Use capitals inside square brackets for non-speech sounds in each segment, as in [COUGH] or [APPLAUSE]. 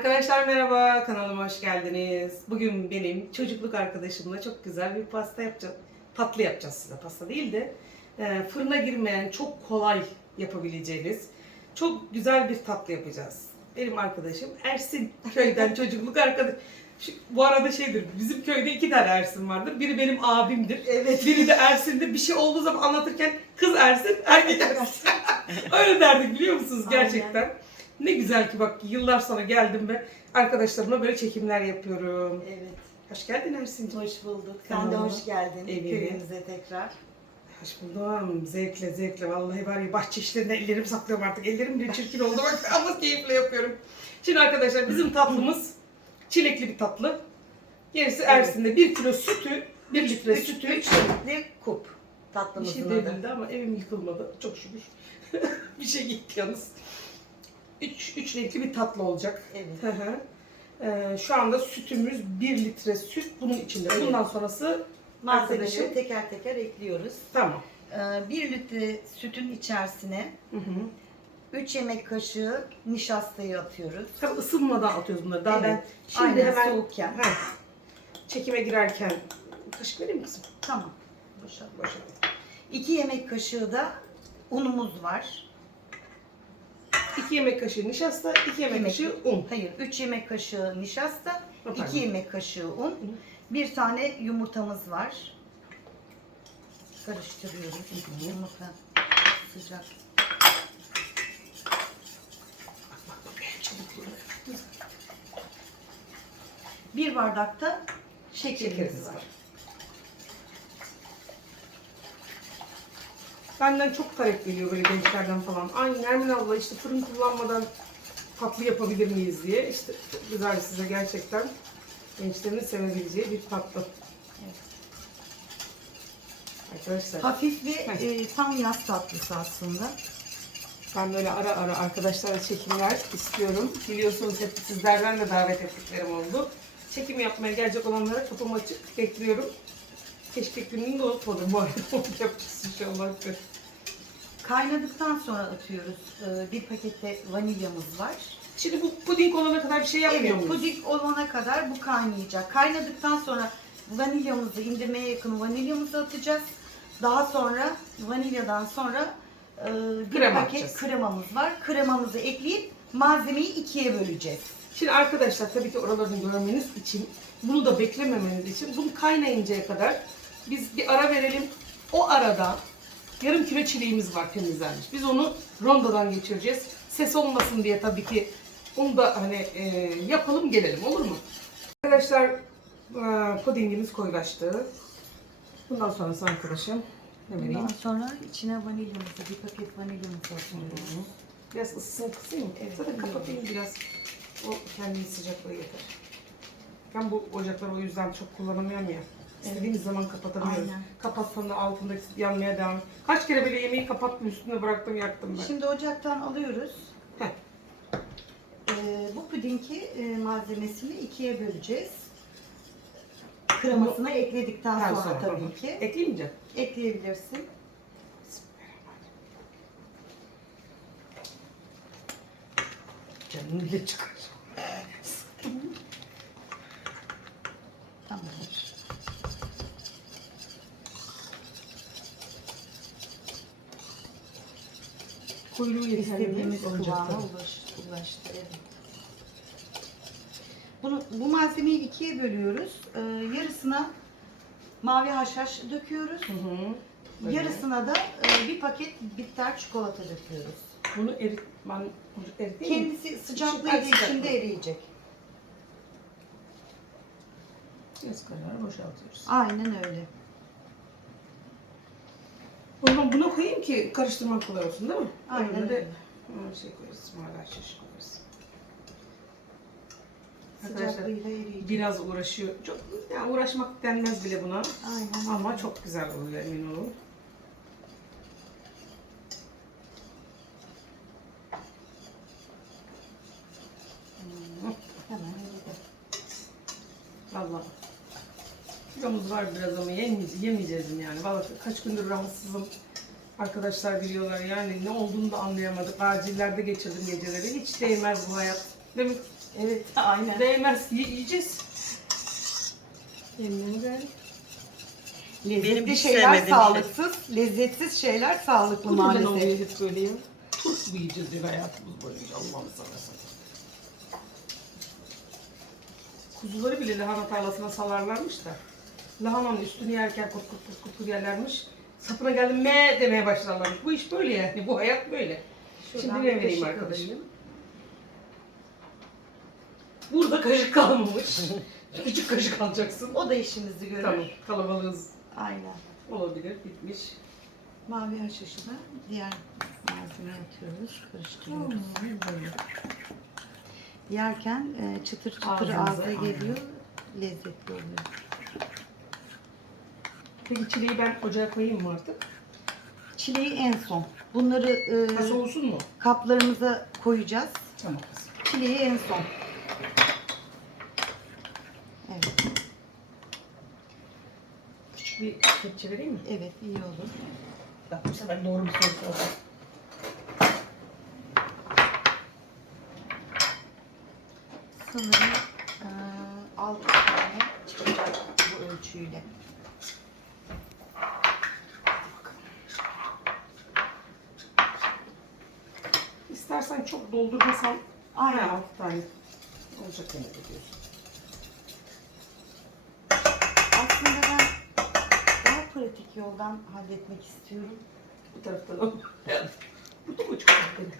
Arkadaşlar merhaba, kanalıma hoş geldiniz. Bugün benim çocukluk arkadaşımla çok güzel bir pasta yapacağız. Tatlı yapacağız size, pasta değil de. e, fırına girmeyen, çok kolay yapabileceğiniz, çok güzel bir tatlı yapacağız. Benim arkadaşım Ersin, [LAUGHS] köyden çocukluk arkadaş. Şu- bu arada şeydir, bizim köyde iki tane Ersin vardır. Biri benim abimdir. Evet. Biri de Ersin'dir. Bir şey olduğu zaman anlatırken kız Ersin, erkek Ersin. [LAUGHS] Öyle derdik biliyor musunuz Aynen. Ne güzel ki bak yıllar sonra geldim ve arkadaşlarımla böyle çekimler yapıyorum. Evet. Hoş geldin Ersin'cim. Hoş bulduk. Sen de Kanalıma, hoş geldin evine. köyümüze tekrar. Hoş buldum. Zevkle zevkle. Vallahi var ya bahçe işlerinde ellerimi saklıyorum artık. Ellerim bile çirkin oldu bak [LAUGHS] ama keyifle yapıyorum. Şimdi arkadaşlar bizim tatlımız çilekli bir tatlı. Gerisi. Ersin'de 1 kilo sütü, 1 litre Üç, sütü. üç litre kup Bir tatlımızın şey adı. devrildi ama evim yıkılmadı. Çok şükür. [LAUGHS] bir şey gitti yalnız. 3 üç renkli bir tatlı olacak. Evet. Hı hı. Ee, şu anda sütümüz 1 litre süt bunun içinde. Evet. Bundan sonrası Malzemeleri Arkadaşım. teker teker ekliyoruz. tamam. Ee, bir litre sütün içerisine Hı hı. 3 yemek kaşığı nişastayı atıyoruz. Tabii ısınmadan atıyoruz bunları. Daha Evet. ben şimdi Aynen hemen soğukken. Ha, çekime girerken kaşık vereyim mi kızım? Tamam. Boşalt. Boşalt. 2 yemek kaşığı da unumuz var. 2 yemek kaşığı nişasta, 2 yemek Yemek- kaşığı un. Hayır, 3 yemek kaşığı nişasta, Pardon. 2 yemek kaşığı un, bir tane yumurtamız var. Karıştırıyoruz. Yumurta sıcak. Bir bardakta şekerimiz Şekerimiz var. var. Benden çok talep geliyor böyle gençlerden falan. Ay Nermin abla işte fırın kullanmadan tatlı yapabilir miyiz diye. İşte çok güzel size gerçekten gençlerin sevebileceği bir tatlı. Evet. Arkadaşlar Hafif ve Evet. e, tam yaz tatlısı aslında. ben böyle ara ara arkadaşlarla çekimler istiyorum. Biliyorsunuz hep sizlerden de davet ettiklerim oldu. Çekim yapmaya gelecek olanlara kapım açık bekliyorum. Keşke gününü de unutmadım bu arada. Onu yapacağız inşallah. Kaynadıktan sonra atıyoruz. E, bir pakette vanilyamız var. Şimdi bu puding olana kadar bir şey yapmıyor Evet, muyuz? puding olana kadar bu kaynayacak. Kaynadıktan sonra vanilyamızı indirmeye yakın vanilyamızı atacağız. Daha sonra vanilyadan sonra e, bir Krema paket atacağız. kremamız var. Kremamızı ekleyip malzemeyi ikiye böleceğiz. Şimdi arkadaşlar tabii ki oralarını görmeniz için, bunu da beklememeniz için bunu kaynayıncaya kadar biz bir ara verelim. O arada yarım kilo çileğimiz var temizlenmiş. Biz onu rondodan geçireceğiz. Ses olmasın diye tabii ki onu da hani e, yapalım gelelim olur mu? Arkadaşlar e, pudingimiz koyulaştı. Bundan sonrası arkadaşım ne vereyim? Ondan sonra içine vanilyamızı, bir paket vanilyamızı atıyoruz. Biraz ısısını kısayım? Evet. Zaten kapatayım biraz. O kendi sıcaklığı yeter. Ben bu ocakları o yüzden çok kullanamıyorum ya. İstediğimiz zaman kapatabiliyoruz. Aynen. Kapatsam da altındaki yanmaya devam. Kaç kere böyle yemeği kapattım üstüne bıraktım yaktım ben. Şimdi ocaktan alıyoruz. Heh. Ee, bu pudingi e, malzemesini ikiye böleceğiz. Kremasını ekledikten sonra, sonra, tabii hı ki. Canım? Ekleyebilirsin. Canım bile çıkar. Tamamdır. Kuyruğu İstediğimiz kıvama tabii. ulaş, ulaştı. Evet. Bunu, bu malzemeyi ikiye bölüyoruz. Ee, yarısına mavi haşhaş döküyoruz. Hı hı. Böyle. Yarısına da e, bir paket bitter çikolata döküyoruz. Bunu erit, ben eriteyim mi? Kendisi sıcaklığıyla Ay, sıcaklığı. içinde eriyecek. Göz kararı boşaltıyoruz. Aynen öyle. O zaman buna koyayım ki karıştırmak kolay olsun değil mi? Aynen de öyle. Şey koyarız, mavi şiş koyarız. Arkadaşlar Sıcaklığıyla eriyecek. biraz uğraşıyor. Çok yani uğraşmak denmez bile buna. Aynen. Ama çok güzel oluyor emin olun. Hemen. Valla. Kilomuz var biraz ama yemeyeceğiz, yemeyeceğiz yani? Valla kaç gündür rahatsızım. Arkadaşlar biliyorlar yani ne olduğunu da anlayamadık. Acillerde geçirdim geceleri. Hiç değmez bu hayat. Değil mi? Evet, [LAUGHS] aynen. Değmez. Yi- yiyeceğiz. Yemeğini ver. Lezzetli Benim hiç şeyler sevmediğim şey. sağlıksız, lezzetsiz şeyler sağlıklı Bu neden maalesef. oluyor hep böyle ya? Turp mu yiyeceğiz diye hayatımız boyunca Allah'ını seversen. Kuzuları bile lahana tarlasına salarlarmış da. Lahananın üstünü yerken kut kut kut kut kut yerlermiş. Sapına geldim me demeye başlarlarmış. Bu iş böyle yani. Bu hayat böyle. Şuradan Şimdi ne vereyim arkadaşım? Burada kaşık kalmamış. [LAUGHS] Küçük kaşık alacaksın. O da işimizi görür. Tamam. Kalabalığız Aynen. olabilir. Bitmiş. Mavi haşhaşı da diğer malzemeye atıyoruz, karıştırıyoruz. Böyle. Yerken e, çıtır çıtır ağza geliyor, lezzetli oluyor. Peki çileği ben ocağa koyayım mı artık? Çileği en son. Bunları e, soğusun mu? kaplarımıza koyacağız. Tamam kızım. Çileği en son. Evet, Küçük bir kepçe vereyim mi? evet iyi olur. Bak bu sefer doğru bir soru sordum. Sanırım e, 6 tane çıkacak bu ölçüyle. Doldurmasan Aynen. Altı tane olacak yine de diyorsun. Aslında ben daha pratik yoldan halletmek istiyorum. Bu taraftan al. Bu da benim?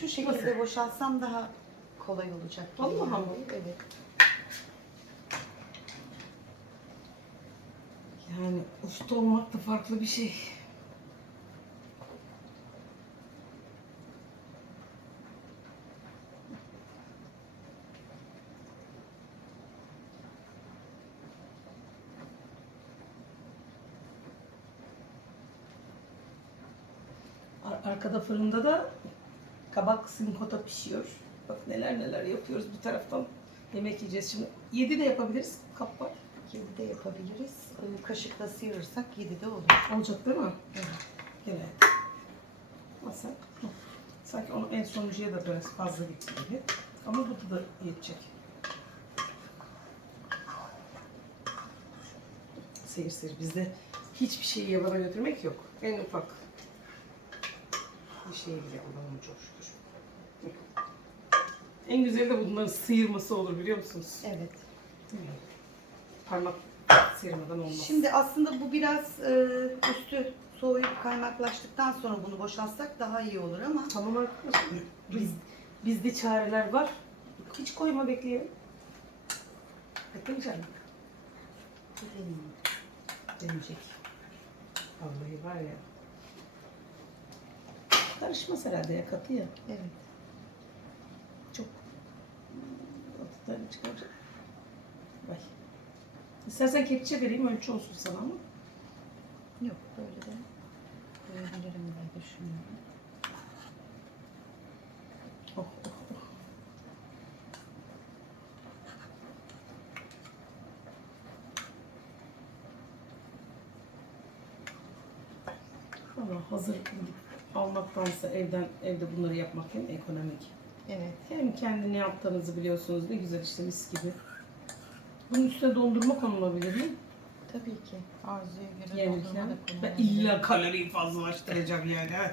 Şu şekilde Nasıl? boşaltsam daha kolay olacak. Allah yani. Evet. Yani usta olmak da farklı bir şey. Arkada fırında da kabak sinkota pişiyor. Bak neler neler yapıyoruz bu taraftan. Yemek yiyeceğiz şimdi. Yedi de yapabiliriz. Kap var. 7'de yapabiliriz. Ee, Kaşıkla sıyırırsak 7'de olur. Olacak değil mi? Evet. Gel hayatım. Masa. Sanki onu en sonuncuya da biraz fazla gitti gibi. Ama bu da yetecek. Seyir seyir. Bizde hiçbir şeyi yabana götürmek yok. En ufak bir şey bile Allah'ım çok şükür. En güzeli de bunların sıyırması olur biliyor musunuz? Evet. Parmak sıyırmadan olmaz. Şimdi aslında bu biraz e, üstü soğuyup kaymaklaştıktan sonra bunu boşaltsak daha iyi olur ama Tamam arkadaşlar. Biz, bizde çareler var. Hiç koyma bekleyelim. Beklemeyeceğim. deneyeyim. Deneyecek. Vallahi var ya. Karışmaz herhalde ya katı ya. Evet. Çok atıklarını çıkaracak. Vay. İstersen kepçe vereyim ölçü olsun sana ama. Yok böyle de koyabilirim diye düşünüyorum. Oh, oh, oh. Hazır almaktansa evden evde bunları yapmak hem ekonomik. Evet. Hem kendi ne yaptığınızı biliyorsunuz. Ne güzel işte mis gibi. Bunun üstüne dondurma konulabilir mi? Tabii ki. Arzuya göre Yemekler. dondurma da Ben illa kaloriyi fazlalaştıracağım yani. Ha.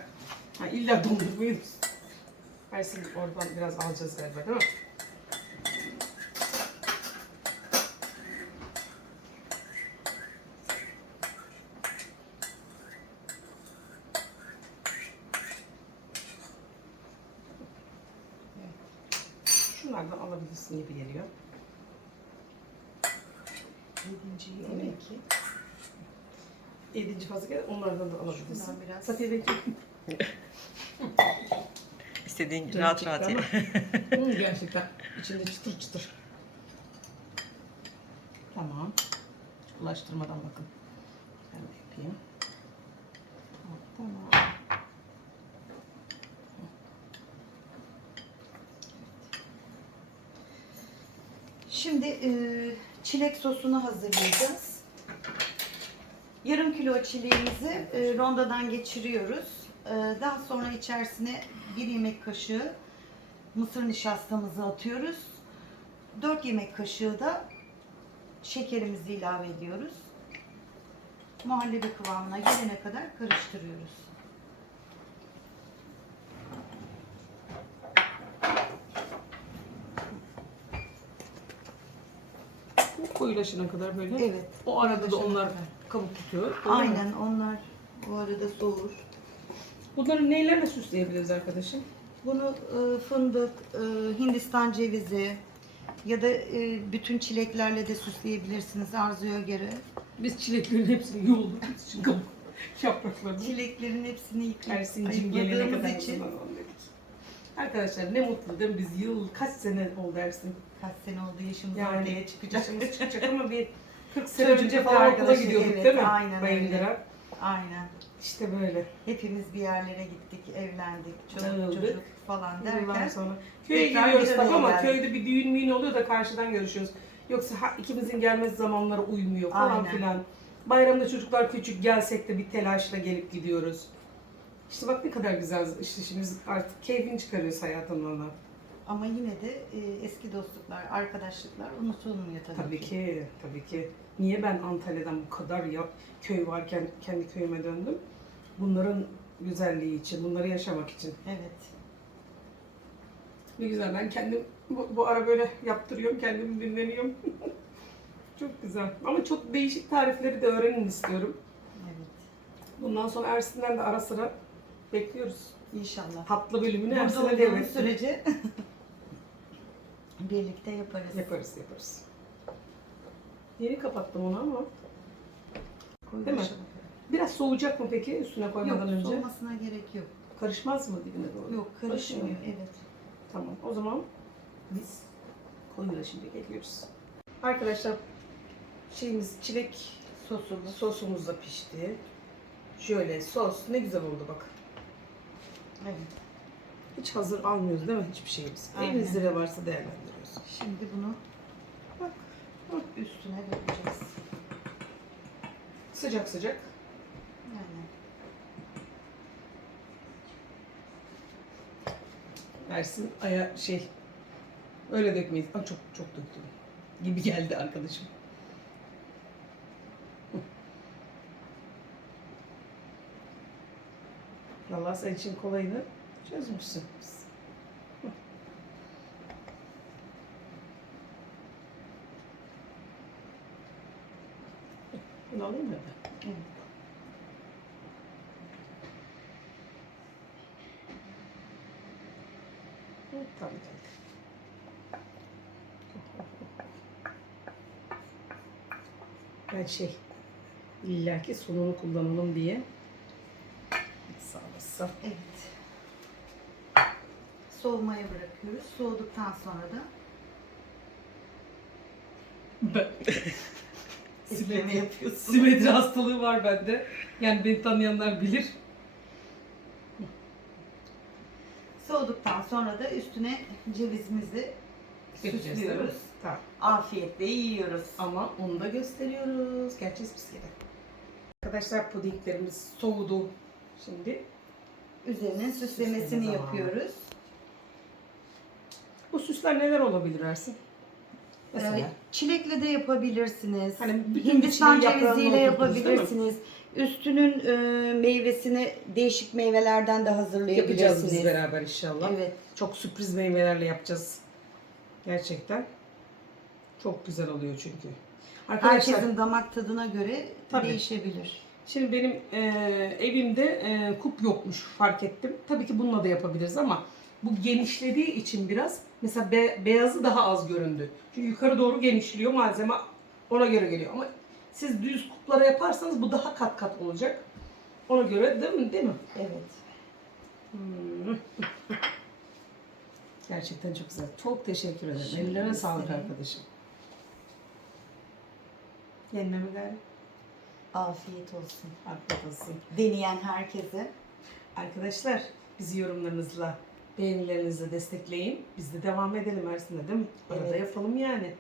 Ha, illa dondurmayı. Ersin oradan biraz alacağız galiba değil mi? Şunlardan alabilirsin gibi geliyor. Yedinciyi mi? demek ki. Yedinci fazla gelir, onlardan da alabilirsin. Biraz. Safiye bekliyorum. [LAUGHS] İstediğin Canım rahat rahat ye. Hı, [LAUGHS] gerçekten içinde çıtır çıtır. Tamam. Ulaştırmadan bakın. Ben de yapayım. Tamam. Şimdi e, çilek sosunu hazırlayacağız. Yarım kilo çileğimizi e, rondodan geçiriyoruz. E, daha sonra içerisine bir yemek kaşığı mısır nişastamızı atıyoruz. 4 yemek kaşığı da şekerimizi ilave ediyoruz. Muhallebi kıvamına gelene kadar karıştırıyoruz. Koyulaşana kadar böyle. Evet. O arada da koyulaşana onlar kadar. kabuk tutuyor. öyle mi? Aynen onlar bu arada soğur. Bunları neylerle süsleyebiliriz arkadaşım? Bunu e, fındık, e, Hindistan cevizi ya da e, bütün çileklerle de süsleyebilirsiniz arzuya göre. Biz çileklerin hepsini yoğurduğumuz için kabuk [LAUGHS] yapraklarını. Çileklerin hepsini yıkayıp gelene ayıkladığımız kadar için. Arkadaşlar ne mutlu değil mi? Biz yıl kaç sene oldu Ersin? Kaç sene oldu yaşımız Yani ortaya çıkacak. [LAUGHS] Yaşımız çıkacak ama bir 40 sene Çocukluk önce falan okula arkadaşı, gidiyorduk evet, değil mi? aynen öyle. Bayındıra. Aynen. İşte böyle. Hepimiz bir yerlere gittik, evlendik, çocuk Dağıldık. çocuk falan Yıllar derken sonra. Köye tekrar bir araya ama geldik. köyde bir düğün müğün oluyor da karşıdan görüşüyoruz. Yoksa ha, ikimizin gelmesi zamanları uymuyor falan Aynen. filan. Bayramda çocuklar küçük gelsek de bir telaşla gelip gidiyoruz. İşte bak ne kadar güzel işte şimdi artık keyfini çıkarıyoruz hayatın ona. Ama yine de e, eski dostluklar, arkadaşlıklar unutulmuyor tabii, Tabii ki, tabii ki. Niye ben Antalya'dan bu kadar ya, köy varken kendi köyüme döndüm? Bunların güzelliği için, bunları yaşamak için. Evet. Ne güzel ben kendim bu, bu ara böyle yaptırıyorum, kendimi dinleniyorum. [LAUGHS] çok güzel. Ama çok değişik tarifleri de öğrenin istiyorum. Evet. Bundan sonra Ersin'den de ara sıra bekliyoruz. İnşallah. Tatlı bölümünü Burada Ersin'e olduğumuz devrettim. sürece [LAUGHS] birlikte yaparız. Yaparız, yaparız. Yeni kapattım onu ama. Koyu Değil mi? Biraz soğuyacak mı peki üstüne koymadan Yok, önce? soğumasına gerek yok. Karışmaz mı dibine doğru? Yok, karışmıyor. Karışmıyor. Evet. Tamam. O zaman biz koyuyla şimdi geliyoruz. Arkadaşlar şeyimiz çilek Sosumuz. sosumuz da pişti. Şöyle sos ne güzel oldu bak. Evet. Hiç hazır almıyoruz değil mi hiçbir şeyimiz? Aynen. Evinizde ne varsa değerlendiriyoruz. Şimdi bunu Bak. üstüne dökeceğiz. Sıcak sıcak. Yani Versin aya şey öyle dökmeyiz. Aa, çok çok döktüm. Gibi geldi arkadaşım. Hı. Vallahi sen için kolayını çözmüşsün. Hı. Bunu alayım mı? ben? evet. Hı, Tamam. Ben şey, illaki sonunu kullanalım diye. Sağ olasın. Evet. Soğumaya bırakıyoruz. Soğuduktan sonra da Ben... [LAUGHS] ekleme yapıyorsun. Simetri hastalığı var bende. Yani beni tanıyanlar bilir. Soğuduktan sonra da üstüne cevizimizi değil mi? süslüyoruz. Tamam. Afiyetle yiyoruz. Ama onu da gösteriyoruz. Gerçeğiz yine. Arkadaşlar pudinglerimiz soğudu. Şimdi Üzerinin süslemesini Süsleme zamanı. yapıyoruz. Bu süsler neler olabilir Ersin? Mesela. Ee, çilekle de yapabilirsiniz. Hani Hindistan ceviziyle yapabilirsiniz. Üstünün e, meyvesini değişik meyvelerden de Yapacağız hazırlayabilirsiniz. biz beraber inşallah. Evet. Çok sürpriz meyvelerle yapacağız. Gerçekten. Çok güzel oluyor çünkü. Arkadaşlar Herkesin damak tadına göre Tabii. değişebilir. şimdi benim e, evimde e, kup yokmuş fark ettim. Tabii ki bununla da yapabiliriz ama bu genişlediği için biraz mesela be- beyazı daha az göründü. Çünkü yukarı doğru genişliyor malzeme ona göre geliyor ama siz düz kuplara yaparsanız bu daha kat kat olacak. Ona göre değil mi? Değil mi? Evet. Hmm. [LAUGHS] Gerçekten çok güzel. Çok teşekkür ederim. Şimdi Ellerine sağlık isterim. arkadaşım. Yenile mi gari? Afiyet olsun. Afiyet olsun. Deneyen herkese. Arkadaşlar bizi yorumlarınızla, Beğenilerinizi destekleyin. Biz de devam edelim Ersin'e değil mi? Arada Evet. yapalım yani.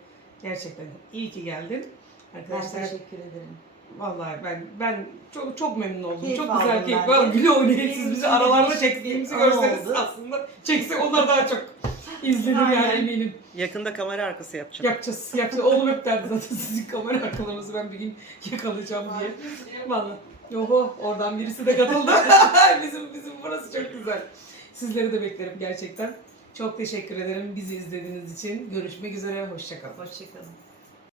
Gerçekten iyi ki geldin. Ben Arkadaşlar teşekkür ederim. vallahi ben ben çok çok memnun oldum. Keyif çok güzel aldım keyif ben de. Güle oynayın. Bizi de çektiğimizi görseniz oldu. aslında çeksek onlar daha çok izlenir yani eminim. Yakında kamera arkası yapacağım. Yapacağız. Yapacağız. Oğlum hep derdi zaten sizin kamera arkalarınızı ben bir gün yakalayacağım diye. Valla. Yoho oradan birisi de katıldı. [LAUGHS] bizim bizim burası çok güzel. Sizleri de beklerim gerçekten. Çok teşekkür ederim bizi izlediğiniz için. Görüşmek üzere, hoşçakalın. Hoşçakalın.